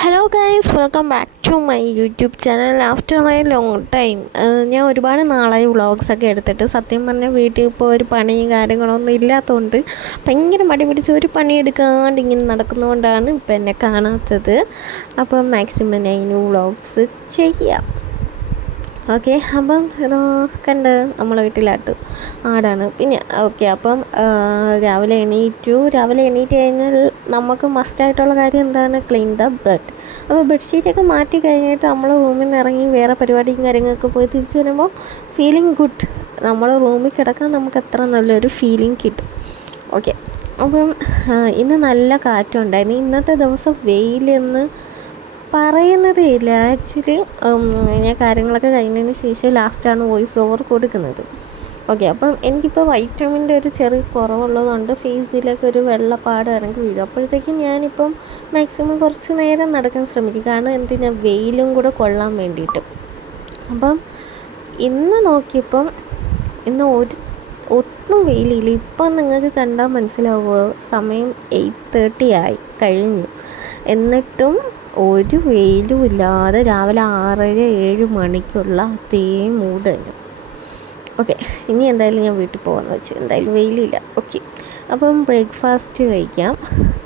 Hello guys, welcome back to my YouTube channel after my long time. ഞാൻ ഒരുപാട് നാളായി വ്ളോഗ്സൊക്കെ എടുത്തിട്ട്. സത്യം പറഞ്ഞാൽ വീട്ടിൽ ഇപ്പോൾ ഒരു പണിയും കാര്യങ്ങളൊന്നും ഇല്ലാത്തതുകൊണ്ട് ഭയങ്കര മടി പിടിച്ച് ഒരു പണി എടുക്കാണ്ട് ഇങ്ങനെ നടക്കുന്നതുകൊണ്ടാണ് ഇപ്പോൾ എന്നെ കാണാത്തത്. അപ്പം മാക്സിമം ഞാൻ ഇനി വ്ളോഗ്സ് ചെയ്യാം. ഓക്കെ, അപ്പം ഇത് കണ്ട് നമ്മളെ വീട്ടിലാട്ട് ആടാണ്. പിന്നെ ഓക്കെ, അപ്പം രാവിലെ എണീറ്റ് കഴിഞ്ഞാൽ നമുക്ക് മസ്റ്റായിട്ടുള്ള കാര്യം എന്താണ്? Clean the bed. അപ്പോൾ ബെഡ്ഷീറ്റൊക്കെ മാറ്റി കഴിഞ്ഞിട്ട് നമ്മൾ റൂമിൽ നിന്ന് ഇറങ്ങി വേറെ പരിപാടിയും കാര്യങ്ങളൊക്കെ പോയി തിരിച്ച് വരുമ്പോൾ ഫീലിംഗ് ഗുഡ്. നമ്മൾ റൂമിൽ കിടക്കാൻ നമുക്ക് അത്ര നല്ലൊരു ഫീലിംഗ് കിട്ടും. ഓക്കെ, അപ്പം ഇന്ന് നല്ല കാറ്റുണ്ടായിരുന്നു. ഇന്നത്തെ ദിവസം വെയിലെന്ന് പറയുന്നതേ ഇല്ല. ആക്ച്വലി ഞാൻ കാര്യങ്ങളൊക്കെ കഴിഞ്ഞതിന് ശേഷം ലാസ്റ്റാണ് വോയിസ് ഓവർ കൊടുക്കുന്നത്. ഓക്കെ, അപ്പം എനിക്കിപ്പോൾ വൈറ്റമിൻ്റെ ഒരു ചെറിയ കുറവുള്ളതുകൊണ്ട് ഫേസിലൊക്കെ ഒരു വെള്ളപ്പാട് ഇറങ്ങി വീഴും. അപ്പോഴത്തേക്കും ഞാനിപ്പം മാക്സിമം കുറച്ച് നേരം നടക്കാൻ ശ്രമിക്കും. കാരണം എന്തിനാ, വെയിലും കൂടെ കൊള്ളാൻ വേണ്ടിയിട്ട്. അപ്പം ഇന്ന് നോക്കിയപ്പം ഇന്ന് ഒട്ടും വെയിലില്ല. ഇപ്പം നിങ്ങൾക്ക് കണ്ടാൽ മനസ്സിലാവുമോ, സമയം 8:30 ആയി കഴിഞ്ഞു. എന്നിട്ടും ഒരു വെയിലും ഇല്ലാതെ രാവിലെ 6:30-7 മണിക്കുള്ള അതേ മൂഡ് തന്നെ. ഓക്കെ, ഇനി എന്തായാലും ഞാൻ വീട്ടിൽ പോകാമെന്ന് വെച്ച്. എന്തായാലും വെയിലില്ല. ഓക്കെ, അപ്പം ബ്രേക്ക്ഫാസ്റ്റ് കഴിക്കാം.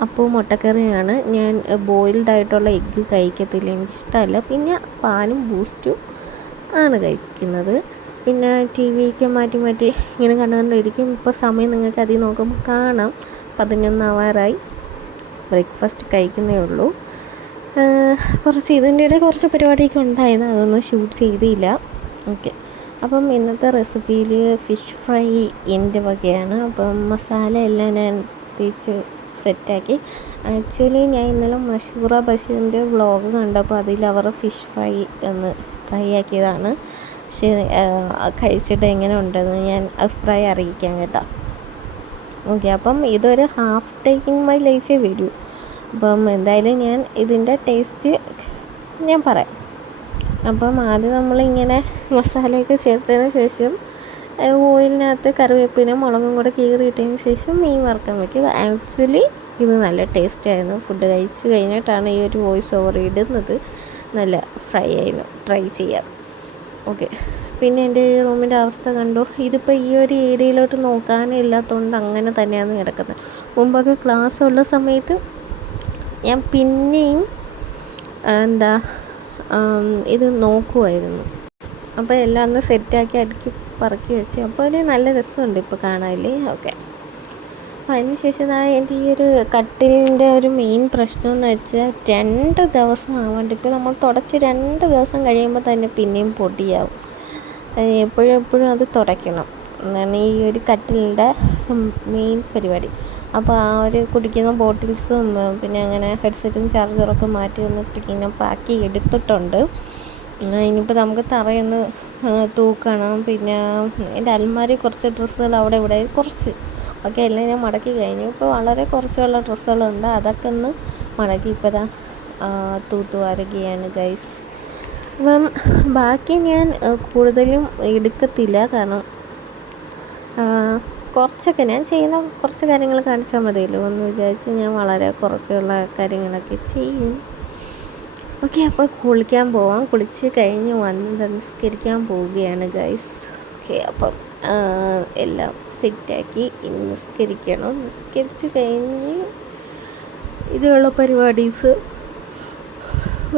അപ്പോൾ മുട്ടക്കറിയാണ്. ഞാൻ ബോയിൽഡ് ആയിട്ടുള്ള എഗ്ഗ് കഴിക്കത്തില്ല, എനിക്കിഷ്ടമല്ല. പിന്നെ പാലും ബൂസ്റ്റും ആണ് കഴിക്കുന്നത്. പിന്നെ ടി വിയൊക്കെ മാറ്റി ഇങ്ങനെ കണ്ടുകൊണ്ടിരിക്കും. ഇപ്പോൾ സമയം നിങ്ങൾക്ക് അതിൽ നോക്കുമ്പോൾ കാണാം 11 ആവാറായി. ബ്രേക്ക്ഫാസ്റ്റ് കഴിക്കുന്നേ ഉള്ളൂ. കുറച്ച് ഇതിൻ്റെ ഇടയിൽ കുറച്ച് പരിപാടിയൊക്കെ ഉണ്ടായിരുന്നു, അതൊന്നും ഷൂട്ട് ചെയ്തില്ല. ഓക്കെ, അപ്പം ഇന്നത്തെ റെസിപ്പിയിൽ ഫിഷ് ഫ്രൈ എൻ്റെ വകയാണ്. അപ്പം മസാല എല്ലാം ഞാൻ തേച്ച് സെറ്റാക്കി. ആക്ച്വലി ഞാൻ ഇന്നലെ മഷൂറ ബഷീറിൻ്റെ വ്ളോഗ് കണ്ടപ്പോൾ അതിൽ അവർ ഫിഷ് ഫ്രൈ ഒന്ന് ട്രൈ ആക്കിയതാണ്. പക്ഷേ കഴിച്ചിട്ട് എങ്ങനെ ഉണ്ടെന്ന് ഞാൻ അഭിപ്രായം അറിയിക്കാം കേട്ടോ. ഓക്കെ, അപ്പം ഇതൊരു ഹാഫ് ഡേ ഇൻ മൈ ലൈഫേ വരൂ. അപ്പം എന്തായാലും ഞാൻ ഇതിൻ്റെ ടേസ്റ്റ് ഞാൻ പറയാം. അപ്പം ആദ്യം നമ്മളിങ്ങനെ മസാലയൊക്കെ ചേർത്തതിന് ശേഷം ഓയിലിനകത്ത് കറിവേപ്പിനും മുളകും കൂടെ കീറിയിട്ടതിന് ശേഷം മീൻ വറുക്കാൻ വയ്ക്കും. ആക്ച്വലി ഇത് നല്ല ടേസ്റ്റായിരുന്നു. ഫുഡ് കഴിച്ച് കഴിഞ്ഞിട്ടാണ് ഈ ഒരു വോയിസ് ഓവർ ഇടുന്നത്. നല്ല ഫ്രൈ ആയിരുന്നു, ട്രൈ ചെയ്യാം. ഓക്കെ, പിന്നെ എൻ്റെ ഈ റൂമിൻ്റെ അവസ്ഥ കണ്ടു. ഇതിപ്പോൾ ഈ ഒരു ഏരിയയിലോട്ട് നോക്കാനില്ലാത്തതുകൊണ്ട് അങ്ങനെ തന്നെയാണ് കിടക്കുന്നത്. മുമ്പൊക്കെ ക്ലാസ് ഉള്ള സമയത്ത് ഞാൻ പിന്നെയും ഇത് നോക്കുമായിരുന്നു. അപ്പോൾ എല്ലാം ഒന്ന് സെറ്റാക്കി അടുക്കി പറക്കി വെച്ച്. അപ്പോൾ ഒരു നല്ല രസമുണ്ട് ഇപ്പോൾ കാണാനില്ലേ. ഓക്കെ, അപ്പോൾ അതിന് ശേഷം എൻ്റെ ഈ ഒരു കട്ടിലിൻ്റെ ഒരു മെയിൻ പ്രശ്നം എന്ന് വെച്ചാൽ 2 ദിവസം ആവാണ്ട്. ഇപ്പോൾ നമ്മൾ തുടച്ച് 2 ദിവസം കഴിയുമ്പോൾ തന്നെ പിന്നെയും പൊടിയാവും. എപ്പോഴും അത് തുടയ്ക്കണം എന്നാണ് ഈ ഒരു കട്ടിലിൻ്റെ മെയിൻ പരിപാടി. അപ്പോൾ ആ ഒരു കുടിക്കുന്ന ബോട്ടിൽസും പിന്നെ അങ്ങനെ ഹെഡ്സെറ്റും ചാർജറൊക്കെ മാറ്റി വന്നിട്ട് ഇങ്ങനെ പാക്കി എടുത്തിട്ടുണ്ട്. ഇനിയിപ്പോൾ നമുക്ക് തറയൊന്ന് തൂക്കണം. പിന്നെ എൻ്റെ അലമാരി കുറച്ച് ഡ്രസ്സുകൾ അവിടെ ഇവിടെ കുറച്ച് ഒക്കെ എല്ലാം ഞാൻ മടക്കി കഴിഞ്ഞു. ഇപ്പോൾ വളരെ കുറച്ചുള്ള ഡ്രസ്സുകളുണ്ട്, അതൊക്കെ ഒന്ന് മടക്കി ഇപ്പോൾ ഇതാ തൂത്തുവാരുകയാണ് ഗൈസ്. അപ്പം ബാക്കി ഞാൻ കൂടുതലും എടുക്കത്തില്ല. കാരണം കുറച്ചൊക്കെ ഞാൻ ചെയ്യുന്ന കുറച്ച് കാര്യങ്ങൾ കാണിച്ചാൽ മതിയല്ലോ എന്ന് വിചാരിച്ച് ഞാൻ വളരെ കുറച്ചുള്ള കാര്യങ്ങളൊക്കെ ചെയ്യും. ഓക്കെ, അപ്പോൾ കുളിക്കാൻ പോവാം. കുളിച്ച് കഴിഞ്ഞ് വന്ന് നിസ്കരിക്കാൻ പോവുകയാണ് ഗൈസ്. ഓക്കെ, അപ്പം എല്ലാം സെറ്റാക്കി ഇനി നിസ്കരിക്കണം. നിസ്കരിച്ച് കഴിഞ്ഞ് ഇതിനുള്ള പരിപാടീസ്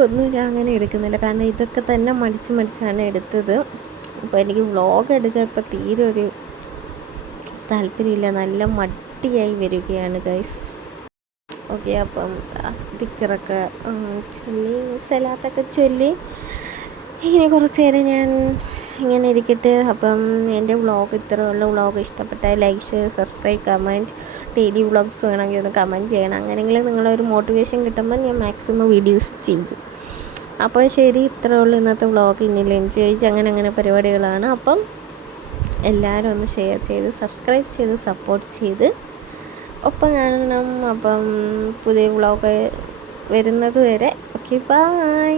ഒന്നും ഞാൻ അങ്ങനെ എടുക്കുന്നില്ല. കാരണം ഇതൊക്കെ തന്നെ മടിച്ചാണ് എടുത്തത്. അപ്പോൾ എനിക്ക് വ്ളോഗ് എടുക്കാൻ ഇപ്പോൾ തീരെ ഒരു താല്പര്യമില്ല, നല്ല മടിയായി വരികയാണ് ഗൈസ്. ഓക്കെ, അപ്പം ദിക്കറൊക്കെ ചൊല്ലി സലാത്തൊക്കെ ചൊല്ലി ഇനി കുറച്ച് നേരം ഞാൻ ഇങ്ങനെ ഇരിക്കട്ടെ. അപ്പം എൻ്റെ വ്ളോഗ് ഇത്രയുള്ള വ്ളോഗ് ഇഷ്ടപ്പെട്ടാൽ like, share, subscribe, comment. Daily vlogs വേണമെങ്കിൽ ഒന്ന് കമൻറ്റ് ചെയ്യണം. അങ്ങനെയെങ്കിലും നിങ്ങളൊരു മോട്ടിവേഷൻ കിട്ടുമ്പോൾ ഞാൻ മാക്സിമം വീഡിയോസ് ചെയ്യും. അപ്പോൾ ശരി, ഇത്രയേ ഉള്ളൂ ഇന്നത്തെ വ്ളോഗ്. ഇനി ലഞ്ച് കഴിച്ച് അങ്ങനെ പരിപാടികളാണ്. അപ്പം എല്ലാവരും ഒന്ന് ഷെയർ ചെയ്ത് സബ്സ്ക്രൈബ് ചെയ്ത് സപ്പോർട്ട് ചെയ്ത് ഒപ്പം കാണണം. അപ്പം പുതിയ വ്ളോഗ് വരുന്നത് വരെ ഓക്കെ, ബൈ.